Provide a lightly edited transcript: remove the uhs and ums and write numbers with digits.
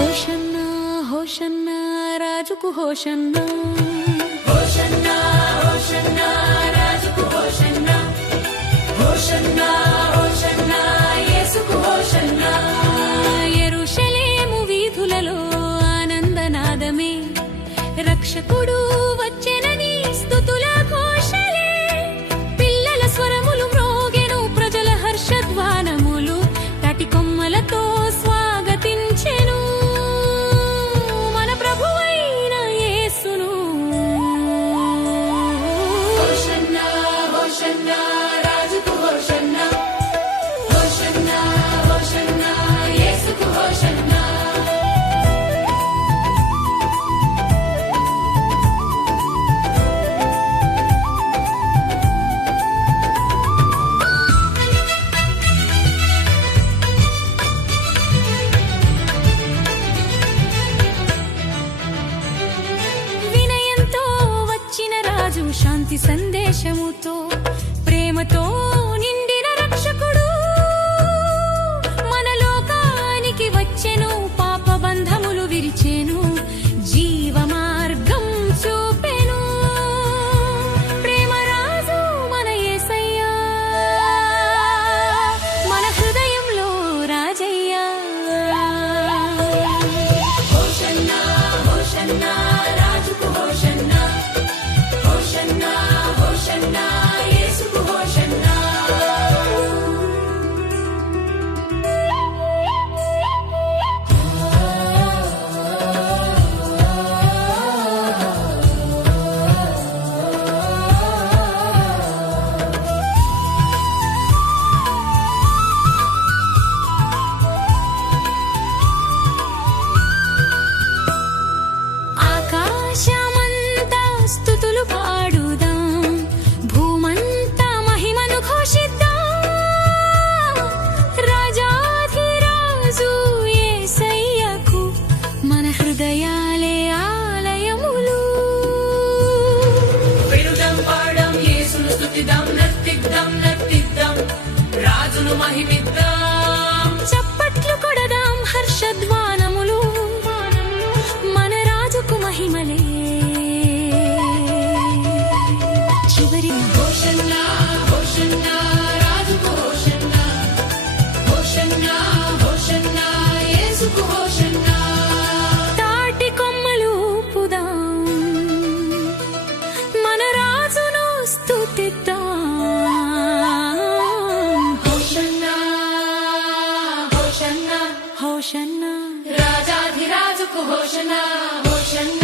హోషన్నా హోషన్నా రాజుకు హోషన్నా, హోషన్నా హోషన్నా రాజుకు హోషన్నా, హోషన్నా హోషన్నా యేసుకు హోషన్నా. యెరూషలేము వీధులలో ఆనందనాదమే, రక్షకుడు వచ్చెనని స్తుతుల ఘోషలే. పిల్లల స్వరములు మ్రోగెను, ప్రజల హర్షధ్వానములు తాటి కొమ్మలతో స్వాగతించెను మన ప్రభువైన యేసును. హోషన్నా హోషన్నా రాజుకు హోషన్నా, హోషన్నా హోషన్నా యేసుకు హోషన్నా. వినయంతో వచ్చిన రాజు, శాంతి సందేశముతో, ప్రేమతో నిండిన రక్షకుడు మన లోకానికి వచ్చెను. పాప బంధములు విరిచెను, జీవ మార్గం చూపెను. ప్రేమ రాజు మన యేసయ్యా, మన హృదయంలో రాజయ్యా. హోషన్నా హోషన్నా రాజుకు హోషన్నా, హోషన్నా హోషన్నా యేసుకు హోషన్నా. ఆకాశమంతా స్తుతులు పాడుదాం, భూమంతా మహిమను ఘోషిద్దాం. రాజాధిరాజు యేసయ్యకు మన హృదయాలే ఆలయములు. వినుదాం పాడదాం యేసును స్తుతిద్దాం, నర్తిద్దాం నర్తిద్దాం రాజును మహిమిద్దాం. చప్పట్లు కొడదాం హర్షధ్వానములు, మన రాజుకు మహిమలే. చివరి హోషన్నా హోషన్నా రాజుకు హోషన్నా, హోషన్నా హోషన్నా యేసుకు హోషన్నా. తాటి కొమ్మలు ఊపుదాం, మన రాజును స్తుతిద్దాం. హోషన్నా హోషన్నా హోషన్నా రాజాధిరాజుకు హోషన్నా, హోషన్నా